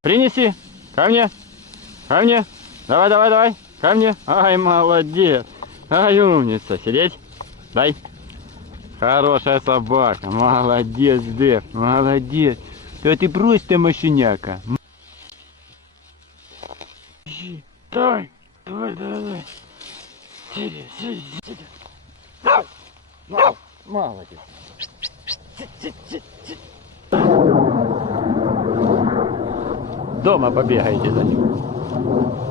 Принеси. Ко мне. Ко мне. Давай, давай, давай. Ко мне. Ай, молодец. Ай, умница. Сидеть. Дай. Хорошая собака. Молодец, Дэв. Молодец. Да ты просто машиняка. Давай. Давай, давай, давай. Сиди, сиди, сиди. Молодец. Дома побегаете за ним.